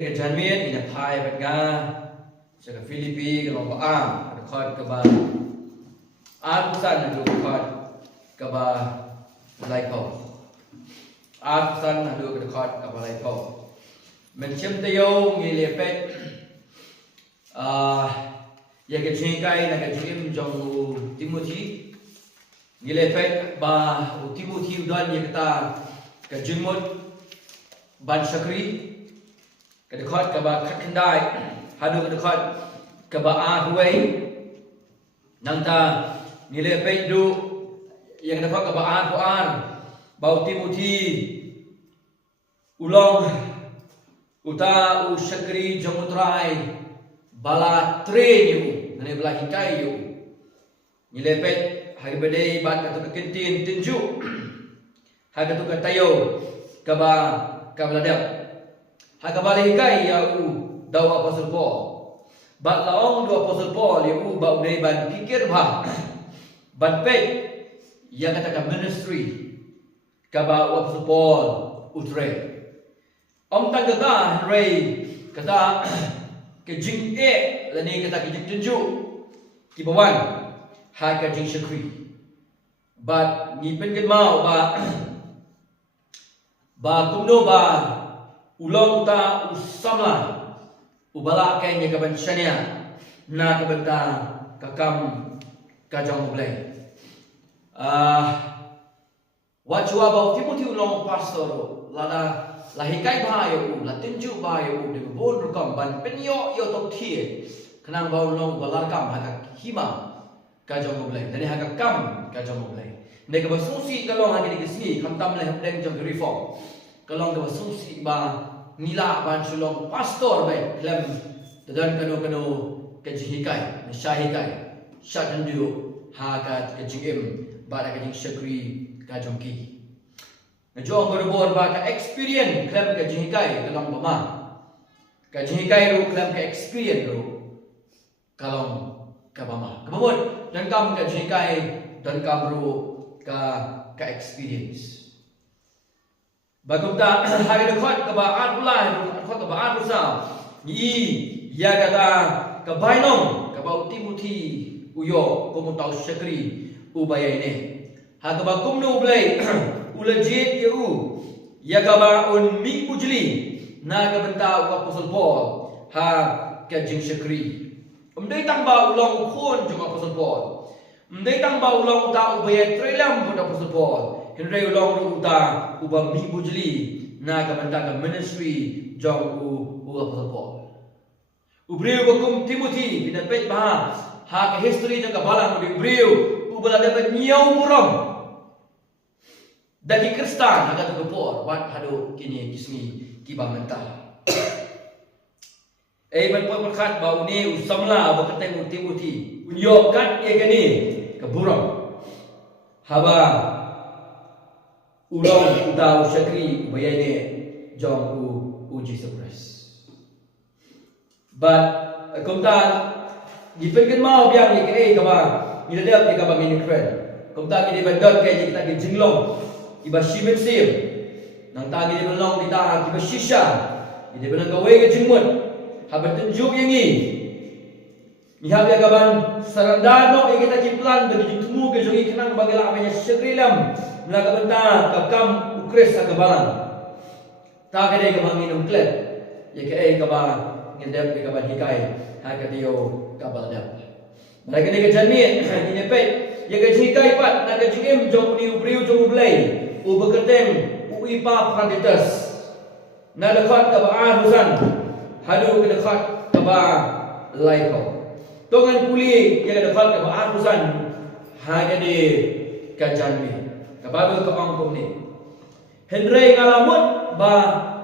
cái chân miết thì là phai bật ga sẽ cái Philippines cái lòng bạc cái khói cái bà áp san là được khói cái bà lại cầu áp san là được cái khói cái bà lại cầu mình chém tiêu nghề liệp pet ya cái chuyện cái là cái chuyện trong Timothy nghề liệp pet bà Timothy đoan như ta cái chuyện một ban sakri cái khói cái bà khát khăn đai hadu cái khói cái bà huay nang ta nile pedu yang dapat kebaan Quran bau Timothy ulong uta usakri jamutrai bala train nane bala hikai yu nile pet hari bedai bat katu kentin tinju hari katu katayo kaba kabladap hari kabala hikai ya dau apostle Paul bat laong dua apostle Paul yang bau dari ban pikir bah ban pet yang katakan ministry kaba apostle Paul utre om tak kata Ray kata ke jing lani kata ke jing tunju ki bawan hai ka jing shakri bat ni pen kan mau ba kumno ba ulong ta usamla ubala kai nya kaban shania na kabanta kakam kajang mulai wajwa bau Timothy ulong pastor lada lahikai bayo la tinju bayo de bon rukam ban penyo yo tok thie kanang bau long balar kam haka hima kajang mulai dan haka kam kajang mulai ne ka basusi kalong hagi disni khamtam le hapdeng jong reform kalong ka basusi ba nila ban sulong pastor bai lem dan kano kejihikai syahikai syatan dio hakat kejim bada kejing syakri kajongki ngajong berbor ba ka experience klem kejihikai kalong pama kejihikai ru klem ka experience ru kalong kabama kabamon dan kam kejihikai dan kam ru ka experience bagumta hari dekat kebaan pula dekat kebaan besar ni ya kata kebainom kebau Timothy uyo komu tahu syakri ubaya ini ha keba kumnu blai ulajit ya keba un mi pujli na kebenta apostle Paul ha kajing syakri umdai tamba ulong khon jong apostle Paul umdai tamba ulong ta ubaya trelam pun apostle Paul Henry ulong uta uba mi bujli na kabanta ka ministry jong apostle Paul. Ubriu bakum Timothy pinapet bah ha ka history jong kabalang ubriu ubala dapat nyaw muram. Dagi Kristan agak tegepor wat hadu kini kismi kiba mentah. Ban berkat bau ni usamla bakateng Timothy. Unyo kat ye kani kaburam. Haba ulong utau syakri bayane jong uji surprise but komta dipengen mau biang ni ke kaba ni ledap ni kaba mini kren komta ni bandar ke kita ke jinglong iba shimen sim nang ta ni belong kita iba shisha ni belong gawe ke jingmut habat tunjuk yang ni hab ya gaban sarandano ke kita jiplan bagi temu ke jongi kenang bagala apanya syakrilam melaga benta kakam ukres akabalan ta kade ka mangin klet ye ke ka ba ngedep ke ka ba hikai ha ka dio ka ba dap melaga ne ka janmi ni pe ye ka hikai pat na ka jim jong ni ubriu jong blai u beketeng u ipa praditas na dekat ka ba arusan hadu ke dekat ka ba laiko tongan kuli ye ka dekat ka ba arusan ha ka de ka janmi kabago ka angkom ni Henry ngalamut ba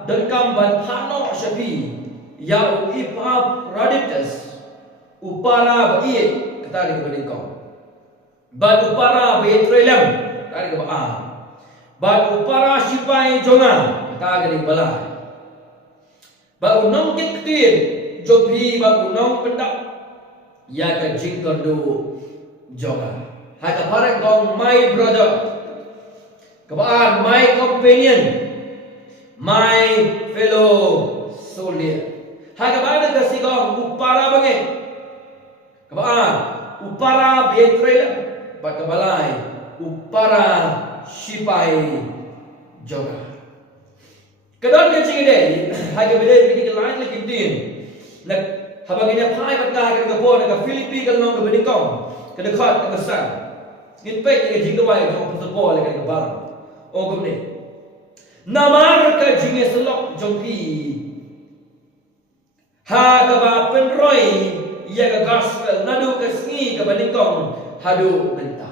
derkam ban thano syafi ya ipap raditas upara baie kata ni kepada kau ba upara betrelem tadi ke ba upara sipai jonga kata ni bala ba unong kektir jobhi ba unong pendak ya ka jingkar do jonga hai ka parang kau my brother Kabaan, my companion, my fellow soldier. Haga bana kasi ko upara bange. Kabaan, upara betrayal, pagkabalay, upara sipai joga. Kadang kecing ini, haga beda begini lain lagi din. Nak habang ini pai pagka haga kapon haga Filipi kalau nong benikong, kedekat kesan. Gitpek ini jingkawai jong pasapol lagi kabang. Oh kumne. Namar ka jinge selok jongpi ha ka ba penroi ya ka gospel nadu ka sngi ka banikong hadu benta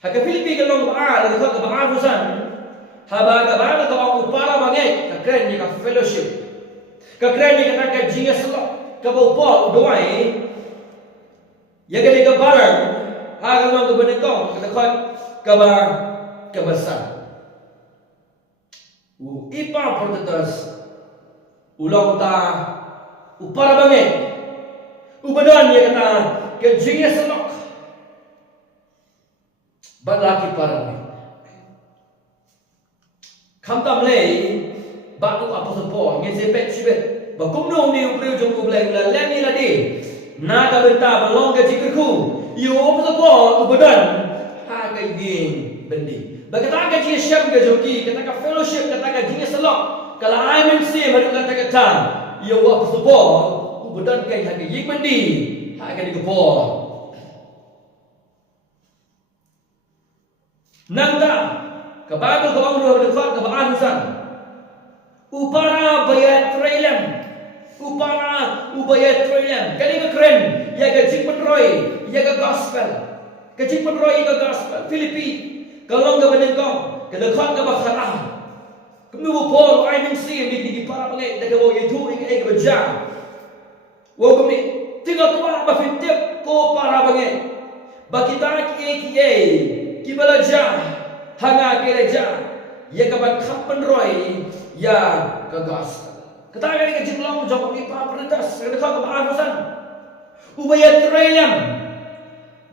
ha ka Filipi ka long ba la ka ba afusan ha ba ka ba ka upara bange ka kren ni ka fellowship ka kren ni ka jinge selok ka ba upo doai ya ka barang ha ka long ka banikong ka ba ka basa ipa protetas ulang ta upara bange ubadan ya kata ke jinge selok balaki parang kamtam le batu apa sempo nge sepet sibet bakumno ni upreu jong ubleng la leni la di na ka benta balong ke jikku yo apa sempo ubadan ha ka yin bendi bagata ka ji syam ka joki kata ka fellowship kata ka jinge selok kalau I mensi baru kata kata ia wak sebab ubudan kai hak yik mandi hak kan dikepor nangda kabadu kabang ro dekat ka baanusan upara bayat trailam kali ka keren ya ka jik penroi ya ka gospel Filipi kalau ka benengkong ka dekat ka bakharah kemudian Paul I mensi di para bangai daga wo itu ing berjam wo kami tiga tua ba fitip ko para bangai ba kita ki balaja hanga gereja ya ka ban kapan roy ya ka gas kata kali ka jinglong jong ki pa perdas ka ka baanusan ubaya trailam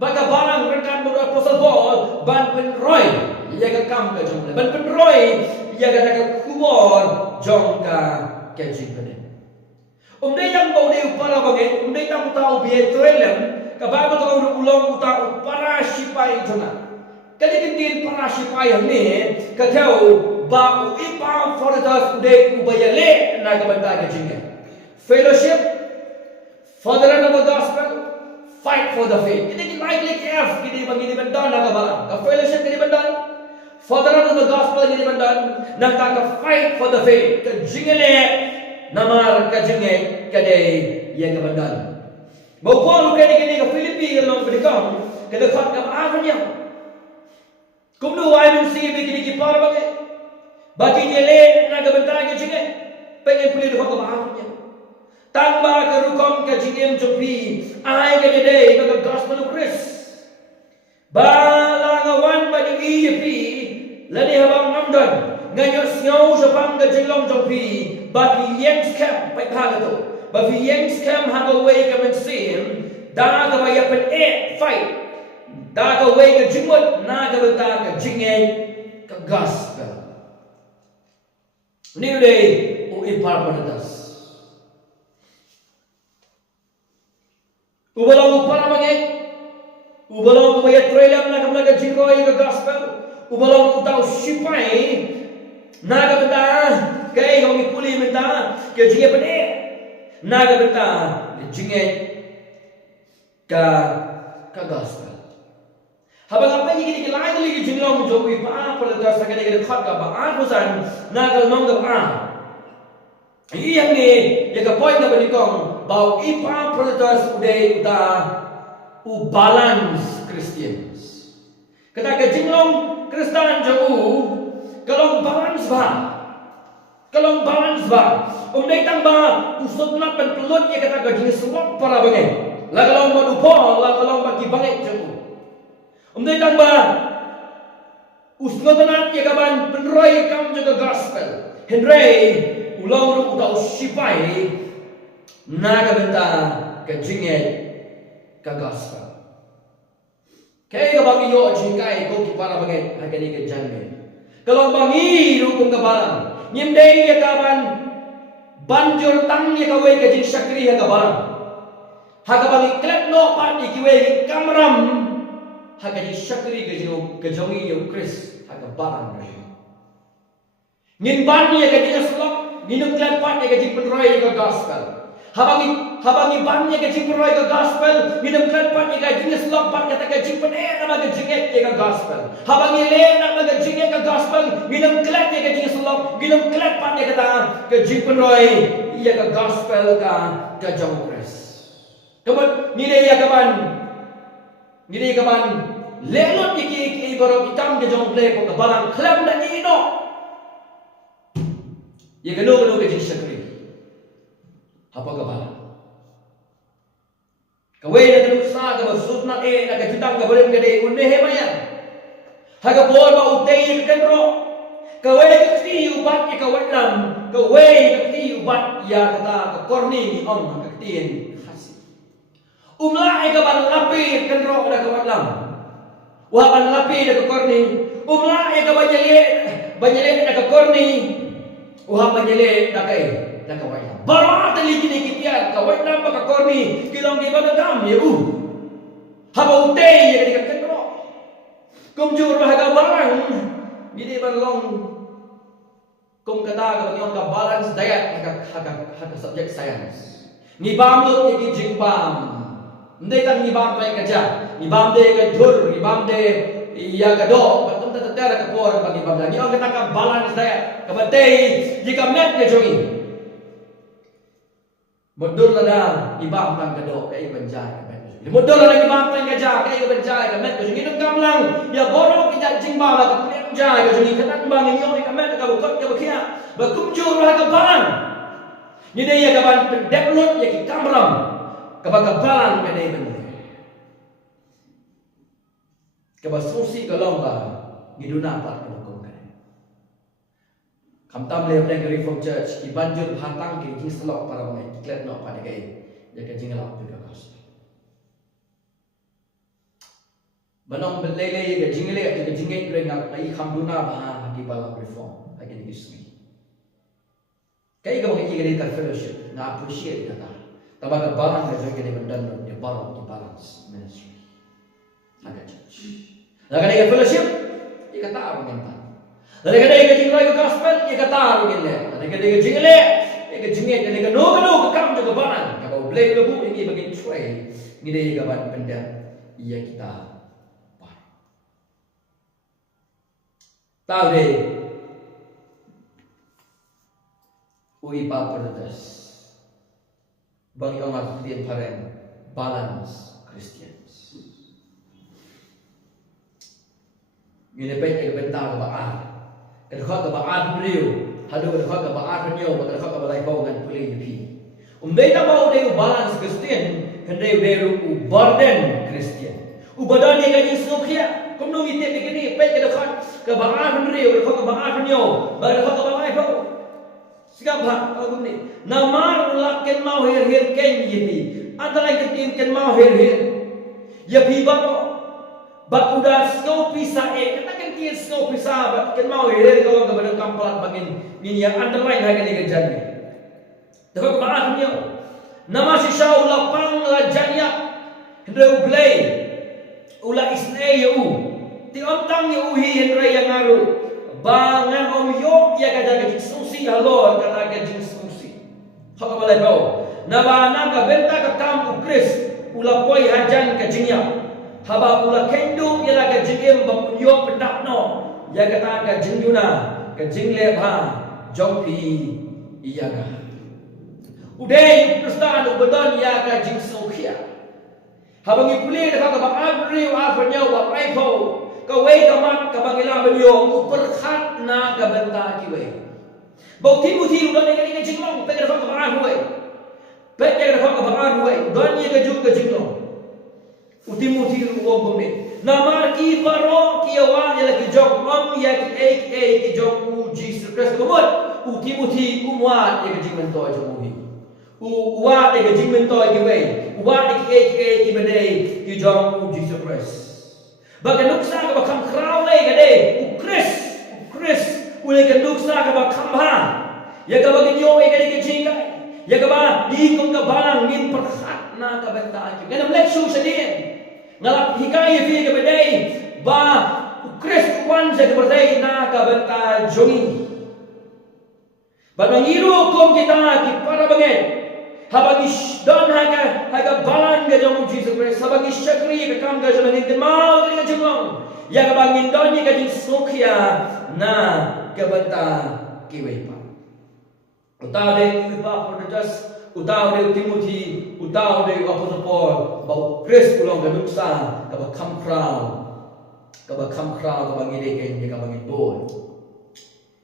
ba ka barang rekan ber apostle Paul ban pen roy ya ka kam ka jong ban pen roy ia kata kubur jongka kecing benda. Umdai yang bau dia upara bangai, umdai yang tahu biar terelem, kabar tahu ulang utang para sipai jona. Kali kentin para sipai yang ni, kau bau ipam fordas umdai ubaya le nak benda kecingnya. Fellowship, furtherance of the gospel, fight for the faith. Kita like F, kita bagi benda nak kabar. Fellowship kita benda. Furtherance of the gospel ini bandan nak tak fight for the faith ke jingele namar ke jinge kade yang ke bandan bau Paul kini ke Filipi yang berdekam ke dekat ke akhirnya kumdu ai mensi begini ki par bagai bagi nyele nak ke bandan ke jinge pengen pulih dekat ke akhirnya tambah ke rukom ke jingem jopi ai ke dede ke gospel of Christ balangawan bagi ipi lani habang namdan ngayon snow sa pangga jilong jopi bagi yang scam pai pagato bagi yang scam hago way ka mensim da ka baya pen fight da ka way ka jimot na ka bata ka jinge ka gospel new day o ipar panatas ubalang upara bagay ubalang baya trailam na ka jingoy ka gospel ubalang utau sipai naga benda kai kami puli benda ke jinge pene naga benda jinge ka gospel habang apa yang kita lain lagi jinglong jogi pa pada dasar kita dekat ka ba anusan naga long ka yang ni ya ka point ka benikong bau ipa pada dasar uday uta u balance Christians kata ka jinglong Kristen jauh kalau balance ba umdai tambah usut nak pen pelut ya kata gaji semua para bangai la kalau madupo la kalau bagi bangai jauh umdai tambah usnotanan ya kaban penroy kam juga gospel henry ulang ru utau sipai naga benta kajinge ka gospel kaya bagi yo jingkai ko ki para bangai hakani ke jange kalau bangi rukum kabalan nyimdei ya kaban banjur tangnya kawe ka jing syakri ha ka barang. Ha ka bang iklet no pa ni kiwe kamram ha ka jing syakri ka jongi yo Chris ha ka barang. Ngin ban ni ka jing slok nginum klat pa ni ka jing penroy ka gospel. Habangi ban ni ka jing penroy ka gospel nginum klat pa ni ka jing slok pa ka jing pen na ka jing ka gospel. Habangi le na ka jing ka gospel nginum klat ni ka jing slok nginum klat pa ni ka jing penroy iya ka gospel ka jong Chris. Kemudian ngide kaman lelot iki baru itam ke jong play ko ka barang klam na ino. Ye gano ke jing syakri. Apa ka barang? Kawe na kanuksa ka basut na na ka jutang ka barang gade unehe maya. Haga bol ba utay ka kanro. Kawe ka ti ubat ka watlam. Kawe ka ti ubat ya kata ka korni ni on ka tien khasi. Umla ka ban lapi kanro na ka watlam. Wa ban lapi na ka korni. Umla ka banyale na ka korni. Wa banyale na ka watlam. Barat lagi ni kita ka watlam ka korni kilong di ba gam ya haba utay ya ka kanro. Kumjur haga barang hindi ban long kung kata ka ka balance diet haka subject science ni bamut iki jingbam ndai kan ni bam pa ka ni bam de ka dhur ni bam de ya ka do batum ta tera ka por ka ni bam ni ang kata ka balance diet ka batay jika met ka jongi modur la ni bam kan ka do ka iban jai Modal lagi bangtan gajah kaya berjaya kamet ko jingi nung lang ya borok kita jingba la ka berjaya ko jingi katan bang nyo kamet ka bukot ka bakia bakumjur la ka balan ni de ya ka ban develop ya ki kamram ka ba ka balan ka de ben ka ba susi ka long ba ni duna pa ka ko ka kam tam le ne Reform Church ki banjur hatang ki jing selok para mai klet no pa de kai ya ka jingalap ka kas Banong belele ke jingle ke jingle renga ai khamduna ba di bala reform lagi di sini. Kai ka magi ke ka fellowship na appreciate kata. Taba ka barang ka joge de bandan de barang di balance ministry. Aga church. Laga de fellowship ikata arung enta. Laga de ke jingle ka gospel ikata arung ile. Laga de ke jingle ke jingle de no ka kam de barang ka ba blay lebu ini bagi tray ni de ka ban benda iya kita tahu deh, ui paperdas, bagi orang Kristian paren balance Christians. Gini pun bentar kebaar, kedua kebaar beliau, hadu kedua kebaar beliau, kedua kebaar bau dengan beliau ni. Beda bau dia balance Christian, kedua dia burden Christian. Ubadan dia kaji sukia. Kung nung itip begini, pwede ka dekat ke bangan beliau, dekat ke bangan beliau, baru dekat ke bangan beliau. Sikap kalau ni, namar lakin mau hir ken jadi, antara ketim ken mau hir, ya bibaro, bat udah snow pisa kata kan kian snow pisa, bat ken mau hir kalau kepada kamplat bangin, ini yang antara lain lagi ni kerjanya. Dekat ke bangan beliau, nama si Shaul lapang lajanya, hendak play. Ula isneu ti ontang yu hi henry yang ngaru bangan om yo ya kada ke susi halo kata ke susi haka balai bau na bana ka benta ka kampu Chris ula poi hajan ke jingya haba ula kendu ya la ke jingem ba yo pedapno ya kata ke jingjuna ke jingle bha jongpi iya ga udai kristan ubadon ya ka jing sokhia Habangi puli dekat ke bang Adri afarnya wa rifle ke wei kamat ke bangila beliau uperkhat na ke benta ki wei. Bau Timothy udah dengan jinglong pe dekat ke bang Adri. Pe dekat ke bang Adri dan ye ke juk ke jinglong. Timothy uang bumi. Namar ki paro ki awan ya lagi jok om ya ki jok u Jesus Christ kemud. Timothy umwa ye ke jing mentoy jok uwa de ke jing mentoy ki wei. Uwa de ki bedai ki jong Jesus Christ. Baga nuksa ka bakam kraw lay ka de u Chris ule ka nuksa ka bakam ha. Ya ka bagin yo ay kani kajingay. Ya ka ba di kong kabalang min perhat na kabenta aja. Ganam leksyon sa din. Ngalap hikaya fi ka baday ba Kristus sa kabatay na kabenta jongi. Ba mangiro kom kita ki para bagay. Habang isdan haga balang ga jong Jesus Christ. Habang isyakri ka kam ga jong ngin mau ni ka jong. Ya ka bangin don ni ka jing sokya na kabenta kiway pa. Utaw de ipa Proteus, utaw de Timothy, utaw de Apostle Paul, bau Chris kulong ganuksa, kaba kam crown, kaba ngide ken kaba ngibon.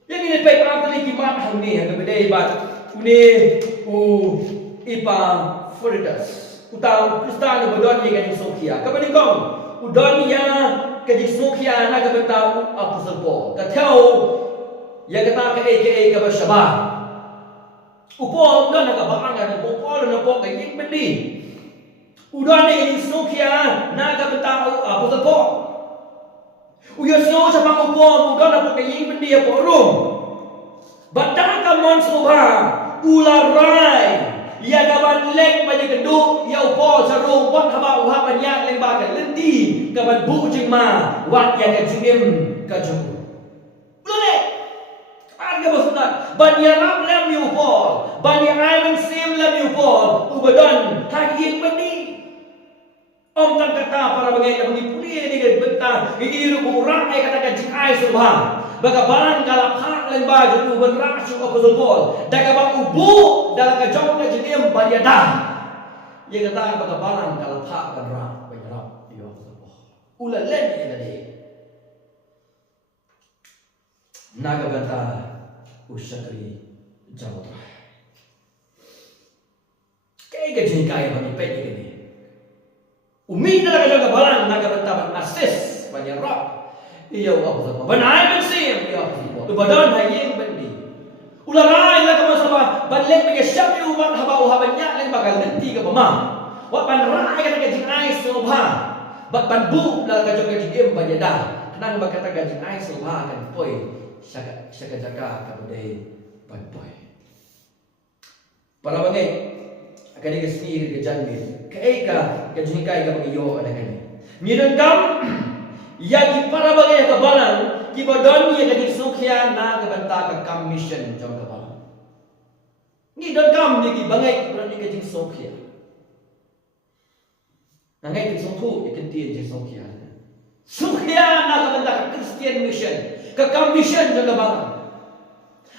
Yang ini pay actually kimat hangni hang bedai bat uni ipa Proteus. Utaw Kristen bodon ni kan Sokia. Kaba ni kong udon ya ka Sokia na kabenta Apostle Paul. Ka theo ya kata ka aka kaba Shabbat. Upo udah nak bahangan, upo na po kay bendi. Udah ni Sokia na kabenta Apostle Paul. Uyosyo sa mga upo udah na po kay bendi po rum. Batang ka mon subha ularay. Ya kaban lek ba kedu ya upo sa rum wat haba uha banyak leng ba ka lendi kaban bu jing ma wat ya ka jingim ka jong. Bani Arab lam you fall, Bani Iman sim lam you fall, ubadon hagin bani. Om tang kata para bagay yang mengipuli ni kan benta, ini urang ay kata kajing ay subha. Baga barang kalapha lang ba jud uban rasu Apostle Paul. Daga bang ubu dalam kajong kajing bani ada. Ye kata baga barang kalapha ban ra bani Arab yo Apostle Paul. Ulalen ni tadi. Naga benta Usyakri Jawa Tengah. Kaya gaji kaya bagi pedi ini. Umi dalam jaga barang naga bentaban asis banyak rock. Iya apa sama? Banai bensin iya apa sih? Badan hanya bendi. Ularai lah kamu sama. Balik bagi siapa umat haba banyak lain bakal nanti ke pemah. Wak panrai kata gaji ais subha. Bak banbu dalam gaji banyak dah. Kenang bakata gaji ais subha kan poi. Saka jaga kabudai pai. Para bangai akan dikasih ke jangan. Kaika kajunikai ka bangiyo ada kani. Mirengkam ya ki para bangai ka balang ki badon ya kadi sukya na ka banta ka kam mission jong ka balang. Ni don kam ni ki bangai ka ni ka jing sukya. Nangai ki sukhu ikan tien jing sukya. Sukya na ka banta ka Christian mission. Kekamisyon jaga barang.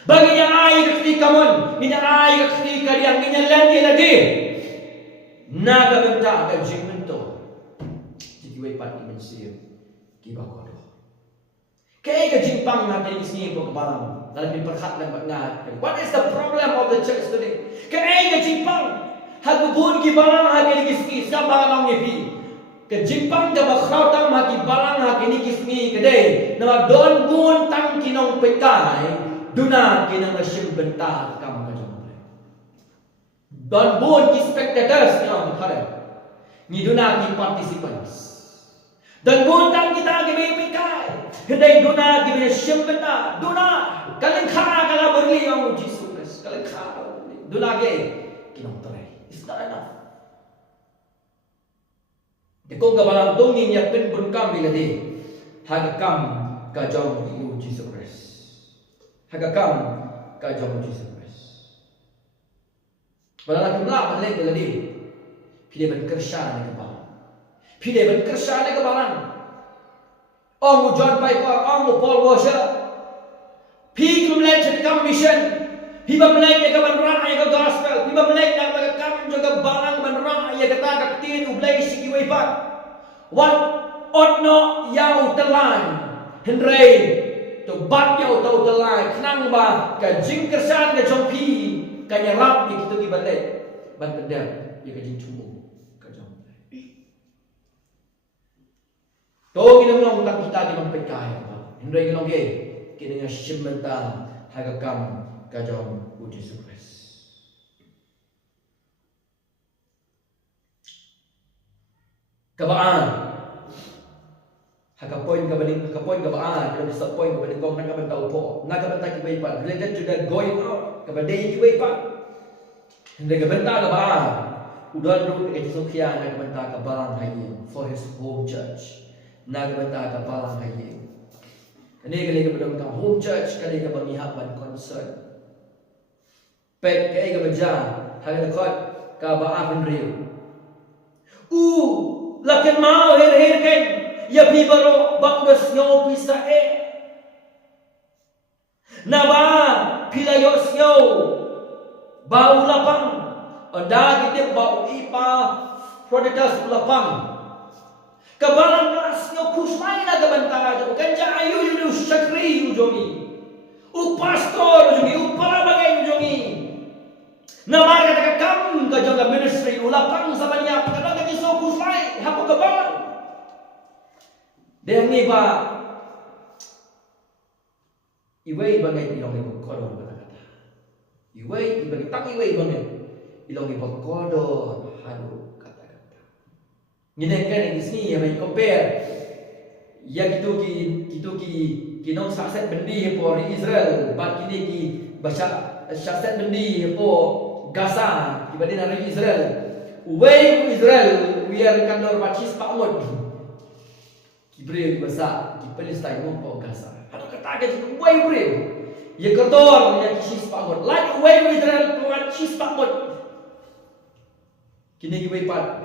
Bagi yang ai ketika kamun, minyak ai ketika yang minyak lagi lagi. Naga benta ke jingmento. Jadi wepat iman sir kiba kodo. Kaya ke jingpang natin isni po kabarang. Dalam perhat lang ngat. What is the problem of the church today? Kaya ke jingpang hagubun kibarang hagin isni sa barang ngipi. Kejimpang ke bakhrautam haki balang haki ni kismi kedai nama don bun tang kinong pekai duna kinang nasyim benta kam kajong don bun ki spectators yang thare ni duna ki participants don bun tang kita ki pekai kedai duna ki nasyim benta duna kalen kha kala berli yang Jesus Christ kalen kha duna ke kinong thare is not enough. Kung kabalang tungin ya pin pun kam biladi hagakam kajong u Jesus Christ. Hagakam kajong Jesus Christ. Balala kumla balik biladi. Pide ban kersha ni kabalang. Pide ban kersha ni kabalang. Ong John Piper, ong Paul Washer. Pi kumlek cakam mission. Pi bamlek ya kaban rai ka gospel. Pi bamlek na magakam juga barang ban rai ya kata kaktin ublay sikiway pa. What odno yau telan henrei to bat yau tau telan kenang ba ka jing kersan ka jompi ka nyarap di kitu ki balik ban pedam ya ka jing cumu ka jom to ginong tang kita di mampekai henrei ginong ge kinanga shimenta hagakam ka jom u Jesus Christ. Kabaan Hakapoint ka ba ka disappoint ka ba kong nakabanta upo nakabanta kibay pa related to that going out ka ba day kibay pa hindi ka banta ka ba udan ro ka Sofia nakabanta ka balang hayin for his home church nakabanta ka balang hayin kani ka ba home church kani ka ba mihaban concern pek kay ka ba dyan haganakot ka ba akin rin lakin mau her kan ya bibaro bakdas nyo pisa naba pilayos nyo bau lapang ada gitip bau ipa proditas lapang kabalang nas nyo kusmay na gabanta kanja ayu yu syakri ujongi pastor ujongi parabagay ujongi nama kata kam ka jaga ministry ulapang sa banyak kadang ka so kusmay hapo kabalang dan ni ba iway bangay ilong ipagkodon kata-kata iway ibang tang iway bangay ilong ipagkodon halo kata-kata nginengkan yang isni ya may compare ya gitu ki kinong saset bendi po Israel bat kini ki basya saset bendi po Gaza ibadin hari Israel uway Israel wiar kanor bacis paumod Ibrahim basa di Palestina mo po Gaza. Ano kataga di uway Ibrahim? Ya kordor ya kisis pamot. Like uway Israel kuat kisis pamot. Kini uway pat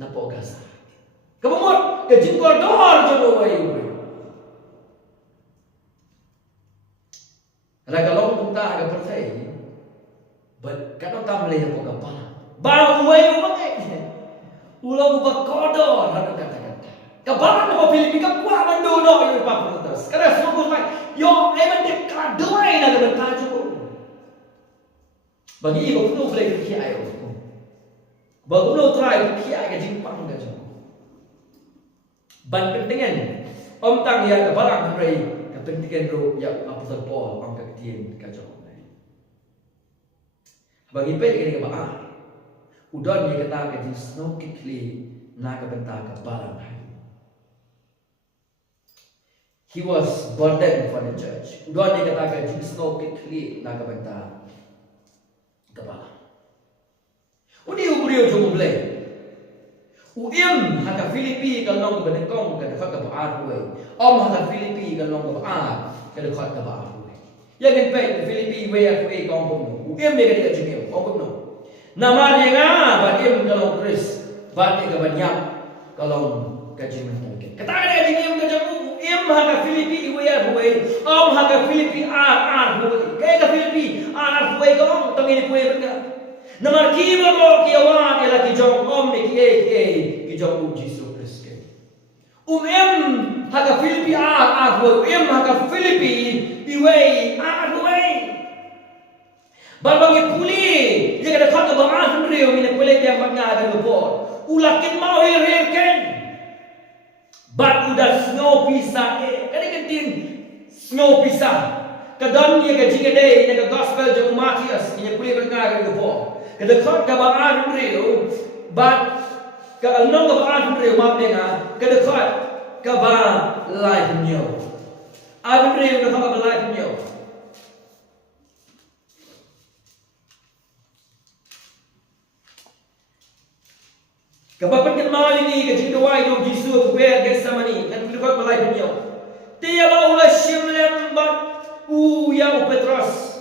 na po Gaza. Kabumot kajin kordor jo uway Ibrahim. Ragalong punta aga percaya. But kanong tamlay po kapala. Ba uway uway. Ulang ba kordor ano kataga. Kabalan mo Pilipin ka kuha man doon yung ipapuntas. Kada sumugos may, yung eman di kaduay na gaban tayo ko. Bagi iba kuno play kukiay ko. Bagi kuno try kukiay ka jimpang ka dyan. Ban pentingan, om tang ya kabalang ray kapentingan ro ya Apostle Paul ang kakitian ka dyan. Bagi pwede ka ba udon ya kata ka dyan snow kikli na kabanta ka balang hay. He was burdened for the church. Udon dikatakan jing snow kikli nakabanta kepala. Uni ubriyo jumble. Uim haka Filipi kalong benekong kadakot kabaar huwe. Om haka Filipi kalong kabaar kadakot kabaar huwe. Yang inpay Filipi huwe at huwe kong kumno. Uim dikatakan jing kong kumno. Namanya nga badim kalong Chris. Bati kabanyap kalong kajiman. Katakan dia jing kajamu. Im haka Filipi iwaya huway, om haka Filipi ar huway. Kaya ka Filipi ar huway kong tangini huway berka. Namar kiba mo kiawan ila kijong om ni kijong Jisu Kristo. Im haka Filipi ar huway, im haka Filipi iway ar huway. Balbangi puli, dia kada kata bang Andrew mina puli dia magna ada lupa. Ulakin mau hirken. But udah snow pisa kani kentin snow pisa kadon ye ka jingade ne ka gospel jo Matias nya kuli berka ka po kada khot ka ba an reu but ka alnong ka ba an reu ma pe nga kada khot ka ba life nyo an reu ka ba life nyo Kapapan kan mau ini kecil doa itu Yesus kuat Getsemani dan berkat malai dunia. Tiada ulah shimlem bat ya Petrus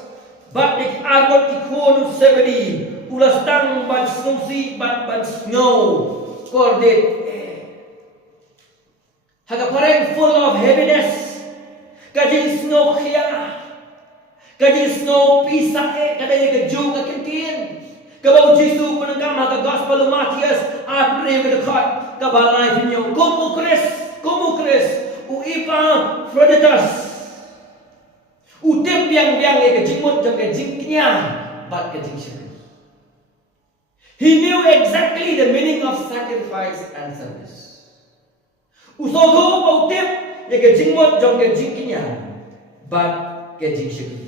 bat dik agot ikon sebedi ulah stang bat snowsi bat snow kordet. Haga pareng full of heaviness. Kajing snow khia. Kajing snow pisa kadang kejung kekentin. Kabau Jisu penengkam haka gospel Matias at reu dekat kabalai pinyo kumu Chris uipa froditas utip biang ke jimut jang ke jingknya bat ke jingsyari. He knew exactly the meaning of sacrifice and service. Usogo utip ya ke jimut jang ke jingknya bat ke jingsyari.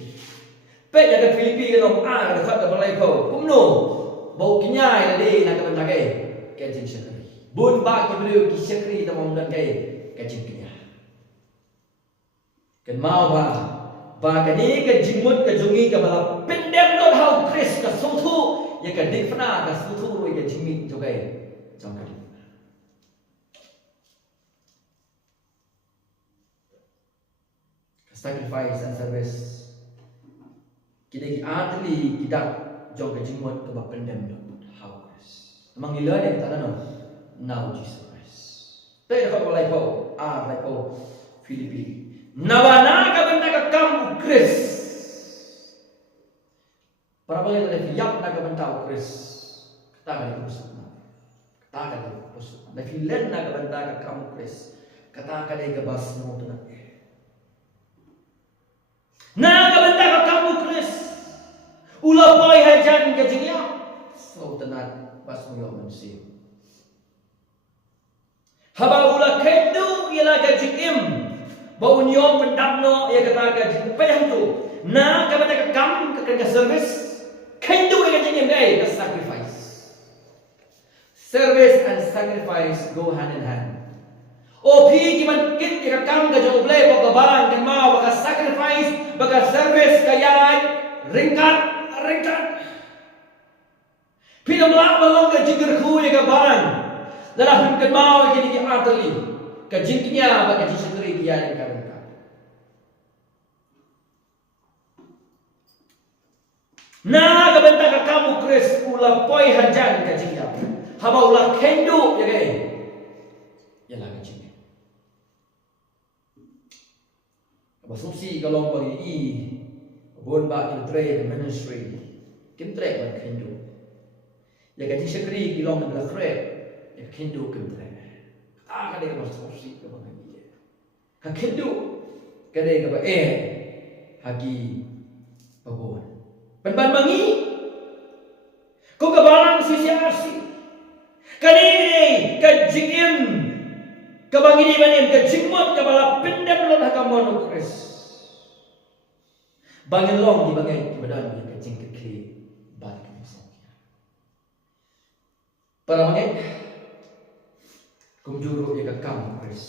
Pet jaga Filipi kalau dekat kabalai kau kumno bau kinyai tadi nak kebentak kajing syakri. Bun ba kibeliau ki syakri tamam dan kajing kinyai. Kan mau ba kan ni kan jingmut kan jungi kan bala pendem lot hau Chris ka sutu ya kan dikfna ka sutu ya jingmi jogai jong ka sacrifice and service kita ki atli kita jong ka jingmut ka ba pendem lot hau Chris mangila ni kita no now Jesus Christ tay ka balai po lai po Filipi Nawana ka benda ka kamu Chris. Para boleh ada fiyak nak ka benda Chris. Kata ka di pusat. Kata ka di pusat. Na filen nak ka benda ka kamu Chris. Kata ka di ka bas mo tu nak. Na ka benda ka kamu Chris. Ula poi hajan ka jingya. So tenat bas mo yo manusia. Haba ula kendu ila ka jingim. Bau nyom pendapno ya kata ka payah tu na ka benda ka kam ka service kendu ka jingim dai ka sacrifice service and sacrifice go hand in hand o phi ki man kit ka kam ka jo ble ko ka ban kan ma ka sacrifice baka service ka yai ringkat phi namla balong ka jingir khu ya ka ban dalam kan ma ki ni atli ka jingnya baka jisuri dia ka na ka benta ka kamu Chris ula poi hajan ka jingya haba ula kendu ya ke ya la ka jingya ba sumsi ka long bang i bon ba in trade ministry kim trade ba kendu ya ka jishakri ki long na kre ya kendu kim trade ka de ba sumsi ka bang i ka kendu ka de ka ba hagi pabon ban bangi ko kabarang sisiasi kanini ka jingim ka bangi banim ka jingmot ka bala pendem lon ka mono Chris bangin long di bangai ki badan ka jing ke balik ni sokya para mangai kumjuro ya ka kam Chris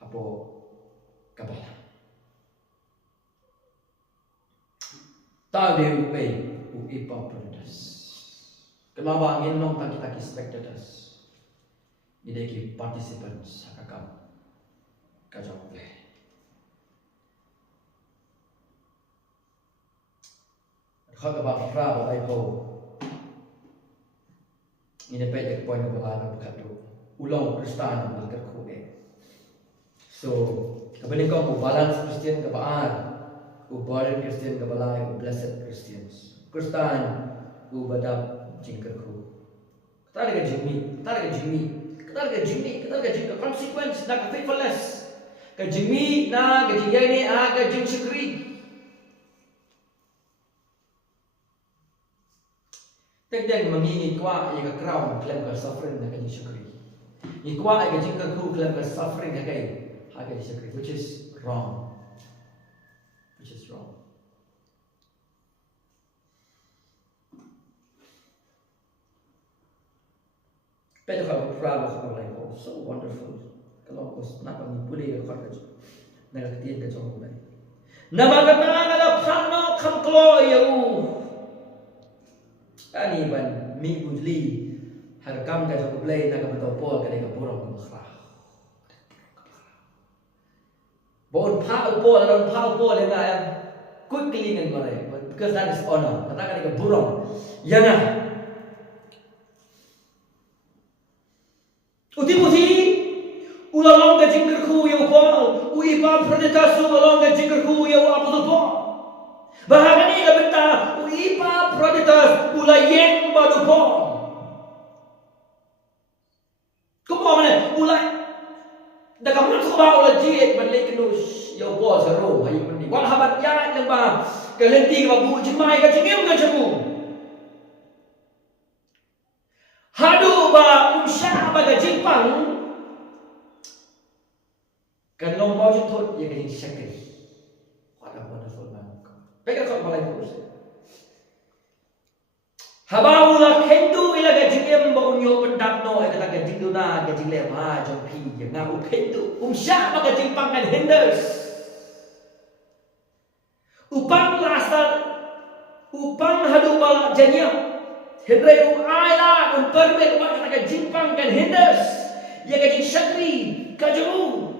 apo kabala ta de upe ipa produs kenapa angin long tak kita spectators ini ki participants hakakam kajau pe khaka ba fra ba ai po ini pe de point ba la ba khatu ulong kristan ba ka khu so kabening ko balance Christian ka ba Ubaran Christian kabalai, blessed Christians. Kristan, ubadap jingkerku. Kata ka jingmi, consequence na ka faithfulness. Ka jingmi na ka jinggay ni ka jing syukri. Tagdang mangingi kwa ay ka crown, claim ka suffering na ka jing syukri. Ikwa ay ka jingkerku, claim ka suffering na kay jing syukri, which is wrong. Which is wrong. Pero kalau proud of like oh so wonderful. Kalau aku nak boleh aku kerja. Nagatian ka jong ulay. Nabagata pano kam klo yau. Ani ban mi budli har kam ka jong ulay nagapatopol ka ka burong ka. Bon power yang quickly dengan mereka, because that is honor. Katakan dia burung, yana. Uti ulalong ke jingkerku yang pol, uipa praditasu ulalong ke jingkerku yang apa tu pol. Bahagian ini benta uipa praditas ulayeng badu pol. Kau mana ulay? Dah kamu nak sebab ulah jihad balik kenus, ya bos seru, ayu mandi. Wal habat ya yang bah kelenti babu jemai ke cingim ke cemu. Hadu ba usah ba ke jipang. Kan long bau jentut ya ke syakir. What a wonderful man. Pegang kau balai terus. Habaulah kendu ila ke jingim ba unyo pendap no kata ke jingduna ke jingle ma jompi ya ngau kendu. Usah ba ke jimpang kan hinders. Upang lasal, upang hadu balak janya. Hendrai ai la permit wa kata jimpang kan hinders. Ya ka syakri kajau.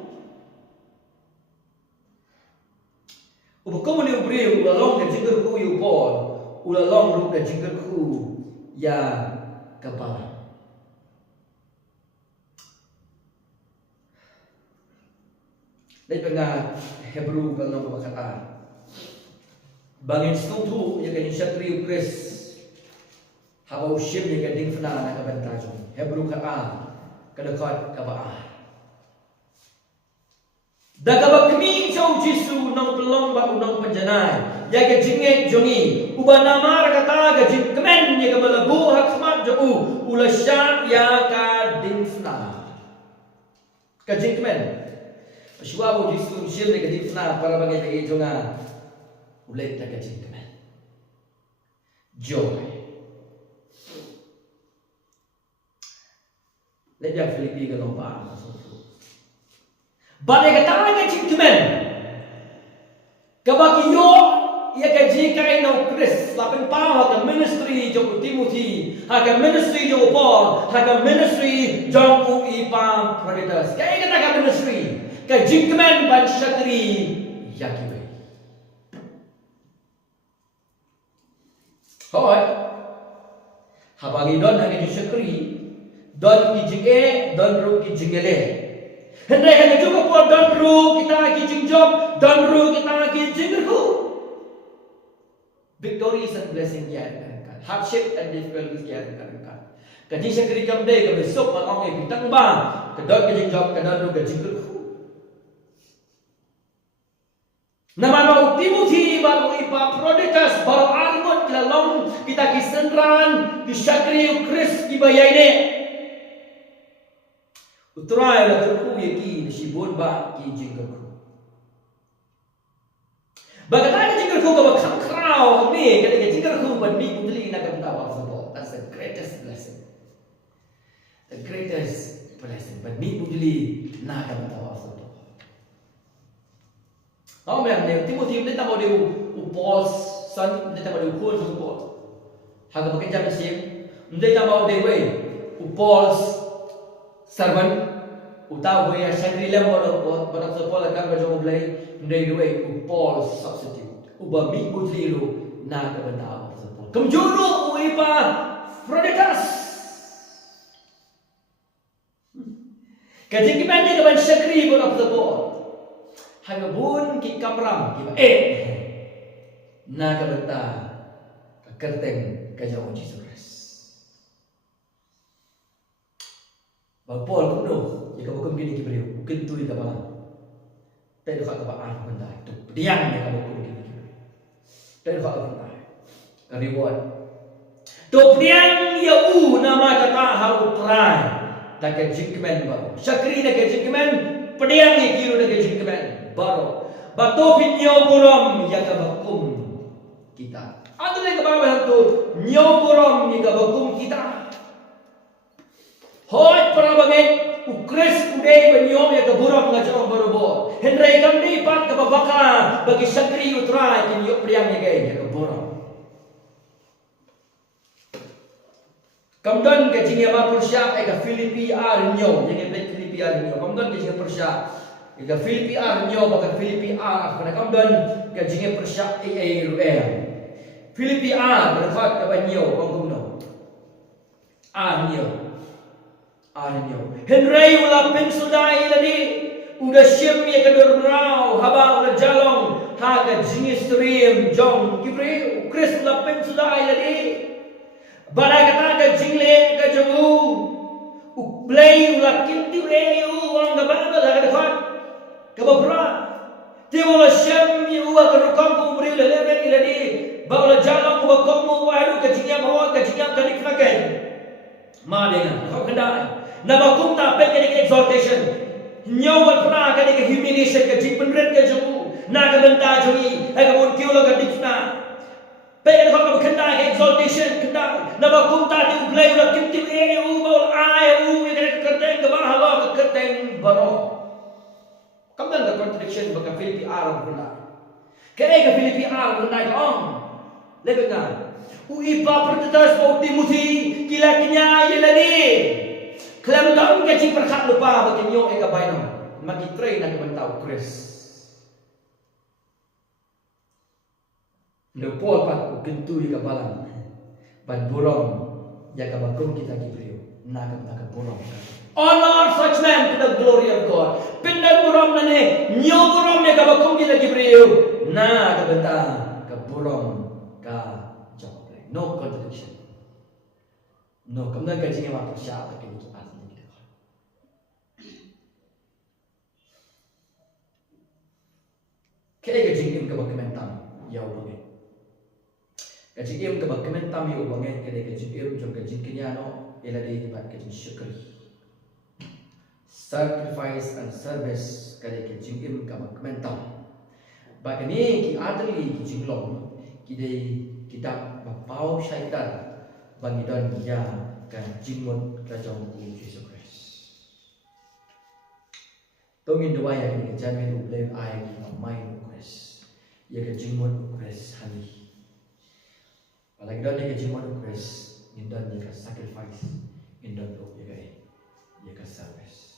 Ubakom ni ubri ulalong ka jingger ku yu pol. Ulalong ru ka jingger ku ya kepala. Dari pengah Hebrew kalau berkata, bangin setutu ya kan syakri ukris, hawa usyim ya kan ding fana nak bentajung. Hebrew kata, kedekat kaba. Dagabak kami jauh Jisu nang pelong ba unang penjanai, ya kan jingek jongi, uba namar kata ga jing kemen ya kan melebu hakmat jauh, ulasyak ya kan ding fana, ka jing kemen. Suabu Jisu usyim ya kan ding fana para bagai lagi jonga. Ulit na kajing kemen. Joy. Let yang Filipi ka lomba. Badai kata na kajing kemen. Kabaki yo ia kajing kay no Chris. Lapan pa haka ministry jong Timothy, haka ministry jong Paul, haka ministry jong Ipang Proditas. Kaya kata ka ministry. Kajing kemen ban syakri yakiwe. Hoi, habagi don hagi syakri, don kijinge, don ru kijingele. Hendai hanya juga po don ru kita kijingjob, don ru kita kijingku. Victories and blessing kian kan, hardship and difficulties kian kan. Kajing syakri kam day kam besok malong e bitang ba, kedon kijingjob, kedon ru kijingku. Nama bau Timothy baru ipa Proditas baru argot lalong kita kisenran kisakri ukris kibayaine. Utrai la terku yaki sibon ba ki jinggerku. Bagaimana jinggerku ka bakam krau ni kada jinggerku ban mi kudli na kam tawa football. That's the greatest blessing. The greatest blessing. Ban mi kudli na kam tawa football. Ông mẹ nếu Timothy đến tao điều Paul son đến tao điều khuôn trong Paul hàng cái cái chăm xem đến tao điều vậy Paul's servant tao bây giờ Shangri La bắt đầu Paul akan berjumpa lagi đến vậy Paul's substitute ubah mi budliru na cái benda Paul kemjuru uipa Proditas Kajing kimanya ke ban syakri pun apa Paul Hagabun ki kamram ki na kabata kerteng kajau Jesus Christ. Paul kuno jika bukan gini ki beliau bukan tu ita bang. Tapi kalau apa an benda itu diam ya kamu bukan gini ki. Tapi kalau benda reward. Tu diam ya nama kata haru try. Tak kejikmen ba. Syakri nak kejikmen pediang ni kiru nak kejikmen. Baru batu pinyo buram ya kabakum kita. Ada lagi bawah tu nyo buram ya kabakum kita. Hoi para bagai ukris udai benyo ya kaburam ngajong barubo. Hendrai kamdi pat kababaka bagi syakri utrai kinyo priang ya gay ya kaburam. Kamdan ke jingya ma persya ka Filipi ar nyo yang ke Filipi ar nyo. Kamdan ke jingya persya Ika Filipi ar nyo baka Filipi ar pada kamdan ka jinge persyak ruel. Filipi ar berkat ka banyo kong kumno. Ar nyo. Henry ula pensudai ladi udah syem ya kedor brau haba udah jalong ha ka jinge stream jong kibre Chris ula pensudai ladi. Bara kata ka jingle ka jongu. Uplay ula kinti reu ang gabana ka dekat. Kababra, tiwala syam yu wa kerekam ku beri leleben iladi, bawa jalan ku kamu wahdu kecingnya bawa kecingnya kadi kenakan. Ma dengan kau kendai. Nama kumta pek kadi exaltation. Nyawa pernah kadi humiliation kecing penret ke jemu. Na ke benta jui, ai kamu kiulo kadi fna. Pek kau kendai exaltation kendai. Nama kumta di ublay ulah kimtim bawa ai kadi kerteng ke bahala ke kerteng baro. Kamdan the contradiction baka Filipi ar pernah. Kaya ka Filipi ang renay kaong. Lebih nga. Uiba pertetas o Timothy kila kanya yelani. Kelam daun kacing perkat lupa bagi nyo eka baino. Magitray na kabantao Chris. Lupol pat ukentu ika balang. Ban burong ya kabakong kita gibriyo. Nakab burong. Honor such men to the glory of God. Pindan burong na ni nyo burong ya kabakong kita gibriyo. Na kabanta kaburong ka jawab. No contradiction. No, kemudian gajinya waktu siapa kini kita asli kita. Kaya gajinya kebakementam ya ubange. Gajinya kebakementam ya ubange. Kaya gajinya jom gajinya no elade dibat gajinya syukri. Sacrifice and service kaya gajinya kebakementam. Bagani ki adli ki jinglong kita bapau syaitan bagi dan ya kan jimun kajong ku Yesus Kristus. Tongin dua ya ni jamin ublem ai ki amai Kristus. Ya kan jimun Kristus hani. Palagi dan ya kan jimun Kristus indan ya kan sacrifice indan lo ya kan service.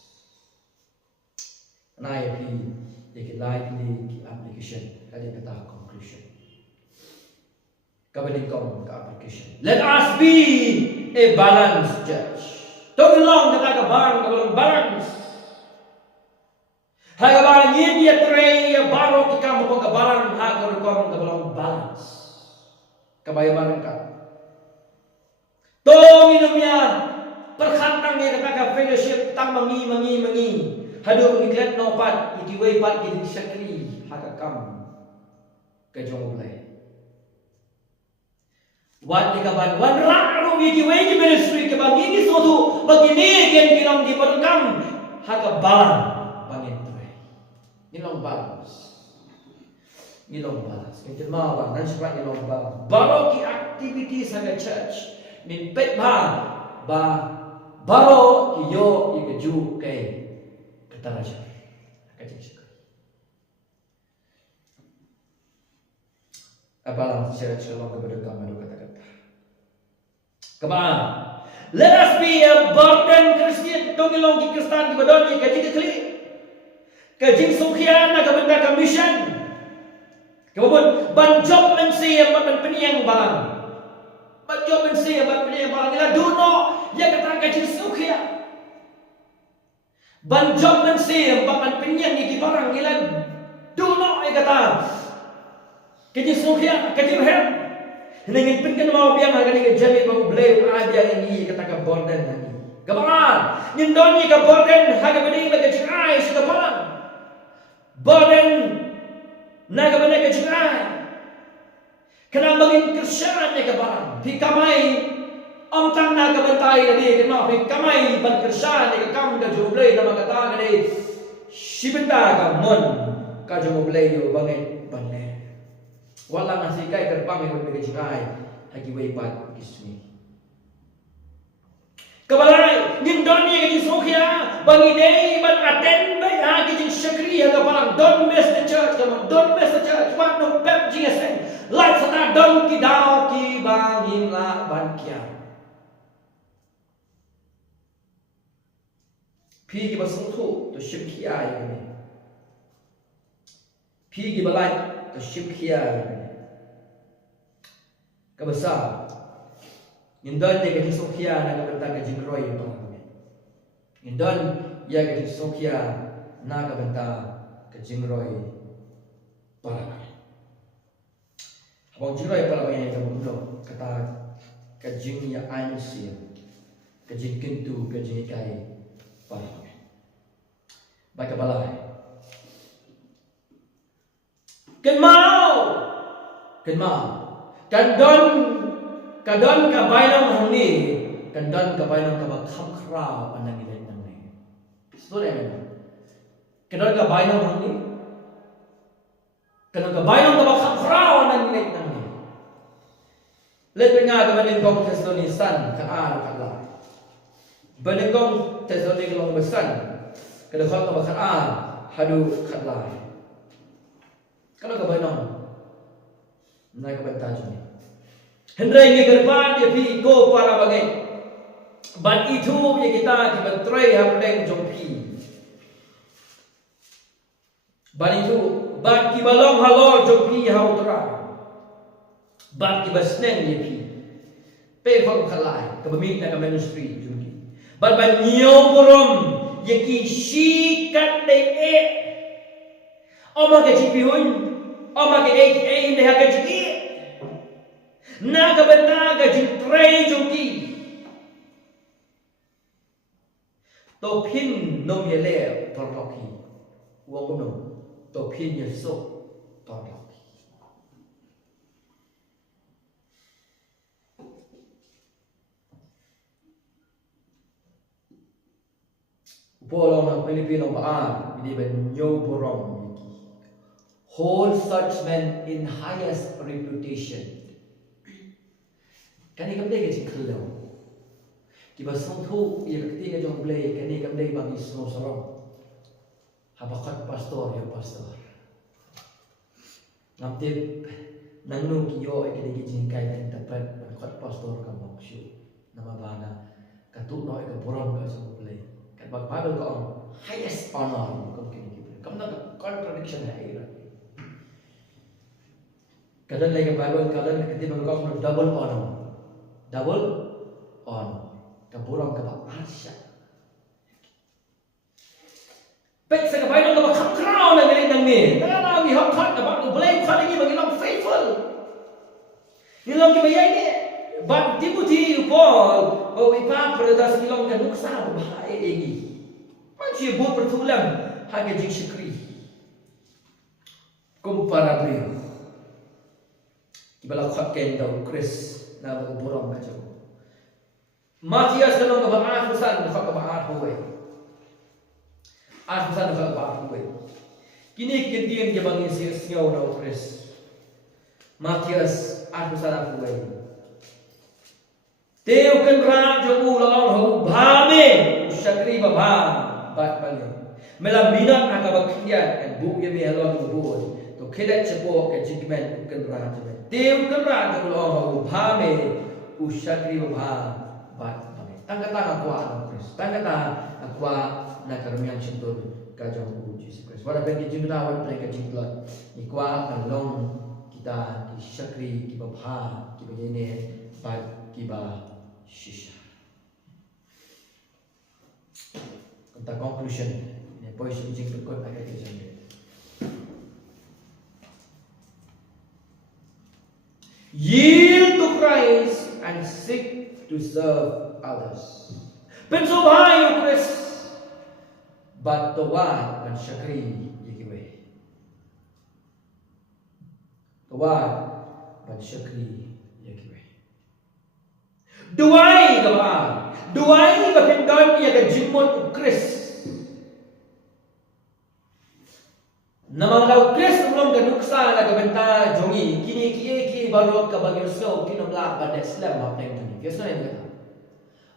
Nah ya ki light ni application ada kata conclusion. Kabalingkong ka application. Let us be a balanced church. Tugilong kata kabarang balance. Hai kabarang yin ya tray ya baro kita mo kabarang ha kabarang balance. Kabayaman ka. Tong inumnya perkhantang ya kata ka fellowship tang mangi. Hadu mengiklat no pat ikiway pat kini syakri hakakam kajong ulay. Wan ikaban wan rakro ikiway di ministry kabangini sotu bagini gen kinong di padukam hakabalan bangin tuwe. Nilong balance. Mungkin mawan dan sebab nilong balance. Baro ki activity sa church min pet ba baro ki yo ikaju kay Taraja, kacang syukur. Apalah saya celok kepada kamu kata-kata. Kemana? Let us be a burden Christian. Tongilong ki Kristen di badon ni kaji kekli. Kaji sukhian na kabenda ka mission. Kemudian banjok mensi yang penpeniang balang. Banjok mensi yang penpeniang balang. Ila duno ya kata kaji sukhian. Banjok mensir bapan penyang ni barang ilan duno ay kata kini sukya kini hem ningin pinkan mau biang akan ni jami bau blame adia ni kata ka borden ni kapan nindon ni ka borden haga bani baga jingai sa kapan borden naga bani ka jingai kana magin Kristyan ni kapan di kamay Om tang na kabantay na di kenal kamay ban Kristyan ni kam da jublay na magata ni sibenta ka mon ka jublay yo bangit banle wala na si kay terpang yo bigay jinay hagiway pat kismi kabalay nindon ni ka sokya bangide ban attend bay ha ki syakri ha parang don't miss the church don't miss the church what no pep gsn life sa don ki daw ki bangin la ban kya Pigi basungtu to shipkia yani. Pigi balai to shipkia yani. Kabasa. Indon dia kati sokya na kabanta ka jingroy pa. Indon ya kati sokya na kabanta ka jingroy pa. Habang jingroy pa lang yan kamundo kata ka jing ya ansia. Ka jing kintu ka jing kai pa. Baca balai. Kenmau. Kadon ka bainang hangni. Kadon ka bainang ka bakham khrao anang ilay nang ni. Betul ya memang. Kadon ka bainang hangni. Kadon ka bainang ka bakham khrao anang ilay nang ni. Let nga ka maning kong Tesalonisan ka ala. Baningkong Tesalonisan besan. Kada khot ka bakar hadu khatlai. Kalau ka bainang na ka banta juni hendrai nge gerban dia pi ko para bagai ban itu ye kita ki batrai hapdeng jompi ban itu ban ki balom halor jompi hautra ban ki basnen ye pi pe ko khalai ka bami na ka ministry juni ban nyo borom ye ki shi kat de e oma ke ji pi hun oma ke e inde ha ke ji na ka banta ka ji trai jompi to pin nom ye le torloki wo ko nom to pin ye so torloki bolong na Pilipino ba ini ben nyo borong hold such men in highest reputation kani kam dei ke chi khlo ki ba song thu ye ka ti ga jong play kani kam dei bang is no sorong habakat pastor ya pastor namtip nangnu ki yo ke dei jing kai tin tapat habakat pastor ka mok shu nama bana ka tu no ka borong ka jong play ka ba bible ko highest honor kam kini ki kam na contradiction hai ra kadang lagi bible kadang ketika ko double honor double honor kaburang ka ba asya pek sa kabay nang ka kham kraw na galing nang ni na mi hak khat ka ba ko blame khat ni bagi long faithful ni long ki bayai ni ba Timothy Paul o ipa pradas ni long ka nuksa ba e egi man si bu pertulang hage jing syukri kumpara beliau kibala khat ken daw Chris na burang ka jago Matias kalau ke baat pesan ke baat huwe. Pesan ke baat huwe. Kini kentian ke bangi siau na Chris. Matias pesan huwe. Teu kan ra jago lawan hu bhame syakri ba bat bali. Melam minat akabakian and bu ye me halon bu. To khilat chepo ke jikmen kan ra jago. Teu kan ra jago lawan hu bhame syakri ba bat tangkata aqua Chris tangkata aqua na karumiang sintur kajong ku Jesus Christ wala ben kijinawan play ka jinglot ikwa kalong kita ki syakri ki babha ki bagene bat ki ba shisha kanta conclusion ne pois jing berkot agak kejang yield to Christ and seek to serve others. Pensobayo Chris, but the one and syakri yikiwe. The one but syakri yikiwe. Duai gaba, duai bakindon yaga jimon Chris. Namang law Chris ulong ganuksa na gabenta jongi kini ki barok kabagirso kinomla pada Islam apeng tuni. Yes na yun.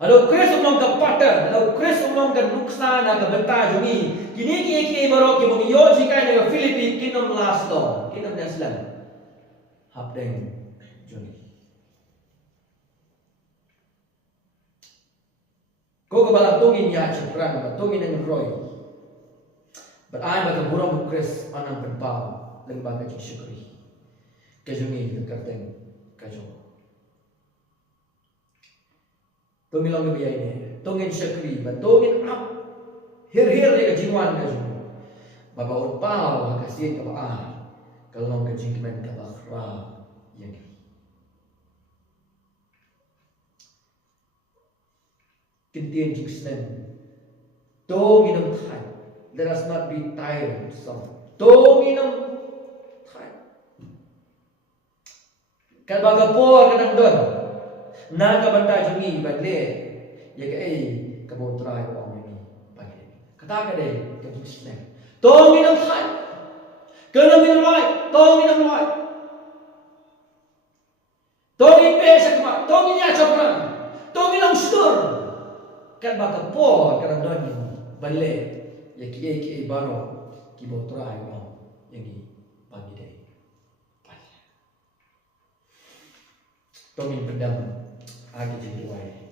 Kalau Chris umong kapata, kalau Chris umong ganuksa na gabenta jongi kini ki barok ki bumiyo jika na Philippine kinom last law kinom na Islam apeng jongi. Ko kabala tungin ya chakran, tungin ng Roy. Berada pada burung Chris anang penpau lembaga syukri. Kajungi kerteng kajung. Tungin lang biya ini. Tungin syukri, tungin up. Hir ni kajinwan kajung. Babaon pau hakasin kabaan. Kalau kajingkiman kabakra yang. Kintian jiksnen. Tungin ang thai. Let us not be tired of some. Tonginam time. Kalbagapor kanang don. Nagabanta jungi badle. Yaga ay kabotray ko ang ini pagin. Kataga day kajusne. Tonginam time. Kanamin right. Tonginam right. Tongin pesa kama. Tongin ya chapra. Tongin ang stur. Kalbagapor kanang don badle. Ya ki baro ki botrai ko yang pagi day. Tomin pedam agi jeng tuai.